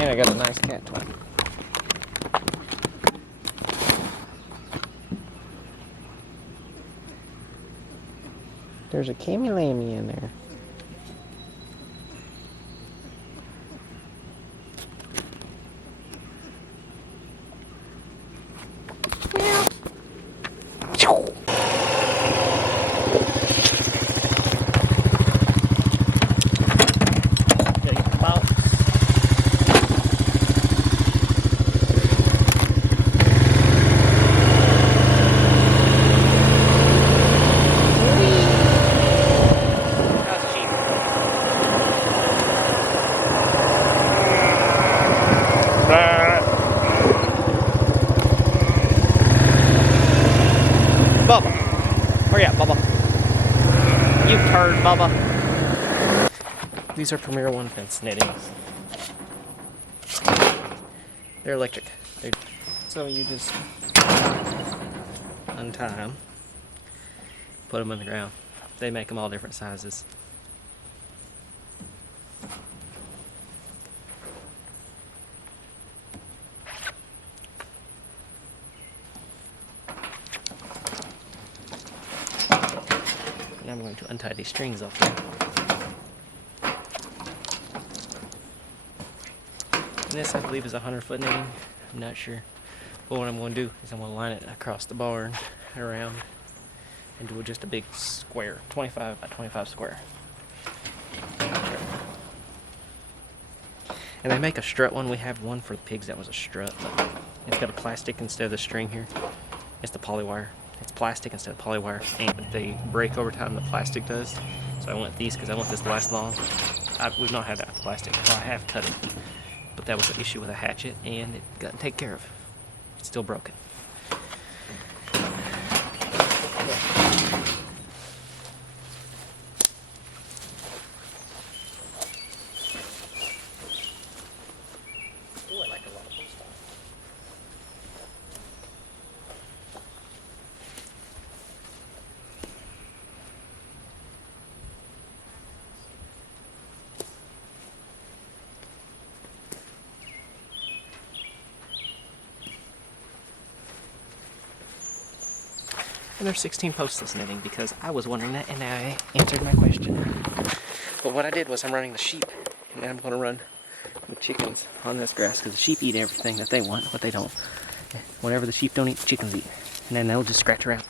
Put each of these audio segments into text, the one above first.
And I got a nice cat toy. There's a Cammy Lammy in there. Bubba, where you at, Bubba? You turd, Bubba. These are Premier One fence knittings. They're electric. So you just untie them, put them in the ground. They make them all different sizes. And I'm going to untie these strings off here. And this, I believe, is a 100-foot knitting. I'm not sure. But what I'm going to do is I'm going to line it across the barn around and do just a big square, 25 by 25 square. And they make a strut one. We have one for the pigs that was a strut, but it's got a plastic instead of the string here. It's the polywire. It's plastic instead of polywire, and they break over time, the plastic does. So I want these because I want this to last long. We've not had that with plastic, so I have cut it. But that was an issue with a hatchet, and it got taken care of. It's still broken. Ooh, I like a lot of post on. And there's 16 posts this knitting because I was wondering that and I answered my question. But what I did was I'm running the sheep, and I'm going to run the chickens on this grass because the sheep eat everything that they want, but they don't. Whatever the sheep don't eat, the chickens eat. And then they'll just scratch around.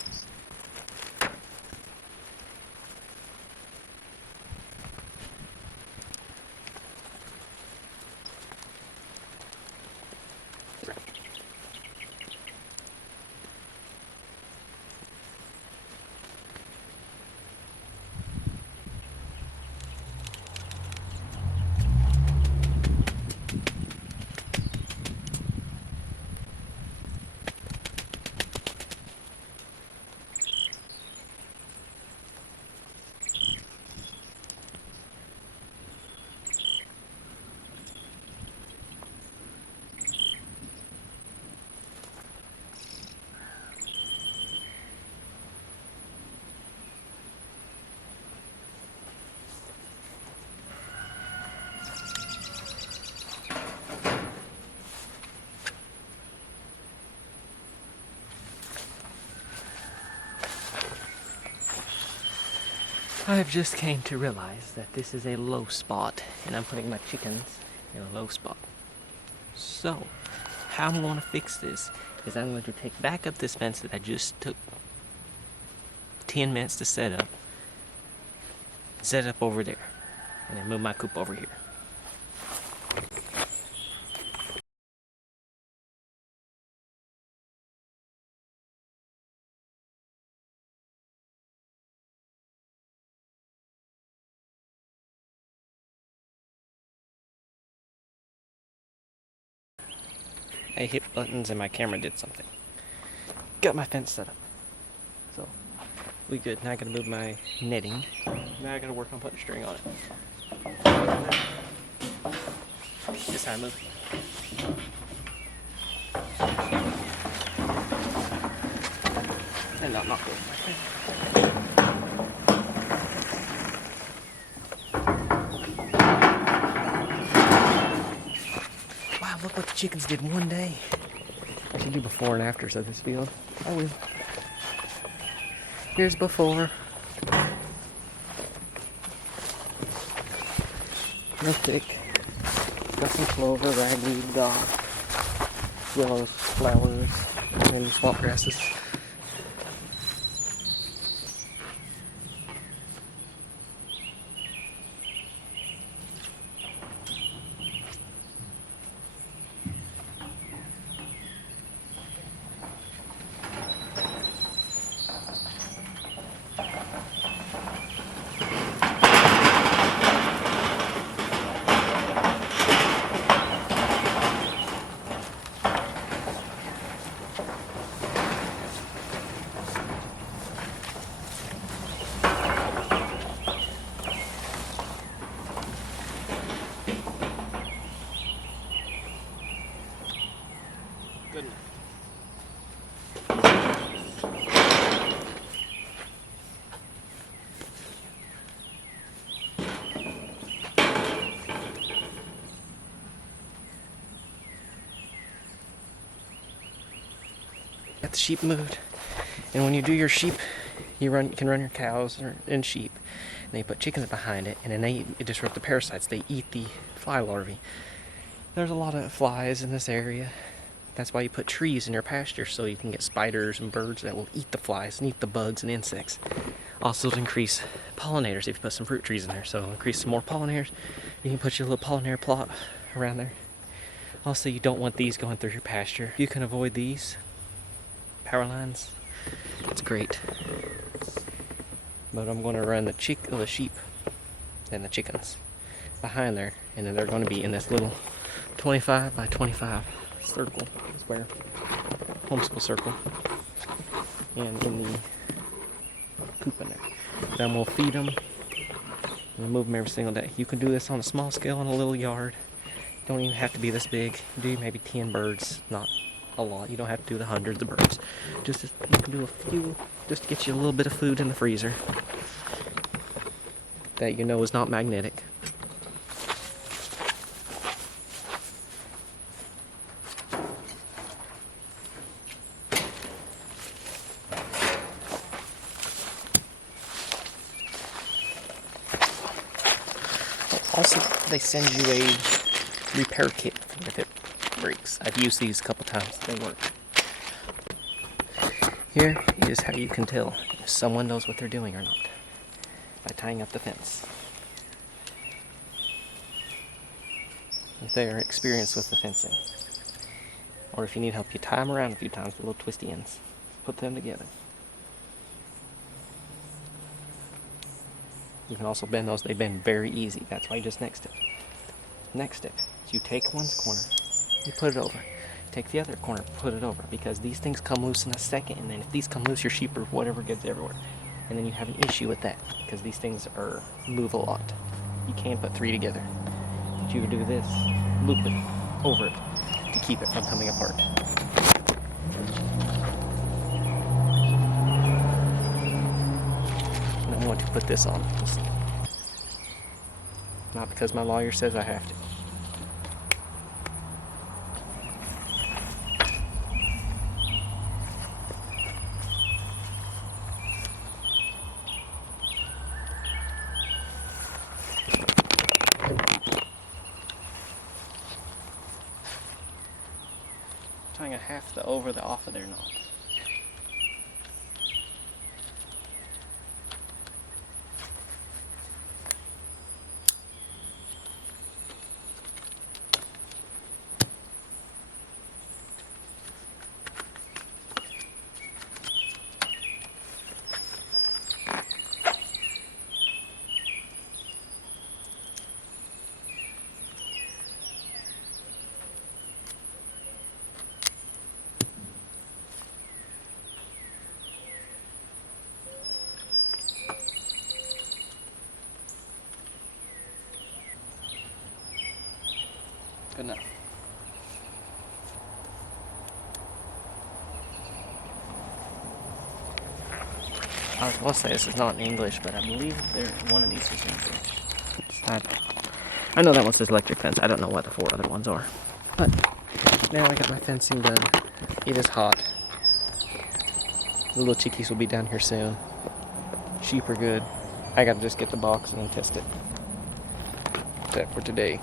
I have just came to realize that this is a low spot, and I'm putting my chickens in a low spot. So, how I'm going to fix this is I'm going to take back up this fence that I just took 10 minutes to set up over there, and then move my coop over here. I hit buttons and my camera did something. Got my fence set up. So, we good. Now I gotta move my netting. Now I gotta work on putting string on it. This how I move. And not good. look what the chickens did one day. I should do before and afters of this field. I will. Here's before. Real thick. Got some clover, ragweed, dog, willows, flowers, and swamp grasses. Good enough. Got the sheep moved, and when you do your sheep, you can run your cows and sheep, and they put chickens behind it, and then it disrupts the parasites. They eat the fly larvae. There's a lot of flies in this area. That's why you put trees in your pasture, so you can get spiders and birds that will eat the flies and eat the bugs and insects. Also to increase pollinators if you put some fruit trees in there, so increase some more pollinators. You can put your little pollinator plot around there. Also, you don't want these going through your pasture. You can avoid these power lines. It's great. But I'm going to run the sheep and the chickens behind there, and then they're going to be in this little 25 by 25 circle, square, homeschool circle, and in the coop in there. Then we'll feed them and move them every single day. You can do this on a small scale in a little yard. Don't even have to be this big. Do maybe 10 birds, not a lot. You don't have to do the hundreds of birds. You can do a few, just to get you a little bit of food in the freezer that you know is not magnetic. Also, they send you a repair kit if it breaks. I've used these a couple times. They work. Here is how you can tell if someone knows what they're doing or not. By tying up the fence. If they are experienced with the fencing. Or if you need help, you tie them around a few times with little twisty ends. Put them together. You can also bend those. They bend very easy. That's why you just next it. Next it. So you take one corner, you put it over. You take the other corner, put it over. Because these things come loose in a second, and then if these come loose, your sheep or whatever gets everywhere. And then you have an issue with that, because these things move a lot. You can't put three together. But you do this, loop it over it, to keep it from coming apart. I want to put this on. Not because my lawyer says I have to. Tying a half the over the off of their knot. Good enough. I was supposed to say this is not in English, but I believe one of these is in English. I know that one says electric fence. I don't know what the four other ones are. But now I got my fencing done. It is hot. The little chickies will be down here soon. Sheep are good. I gotta just get the box and test it. That for today.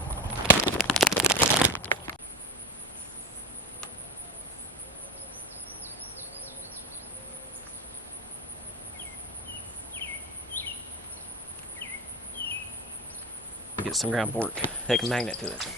Get some ground pork. Take a magnet to it.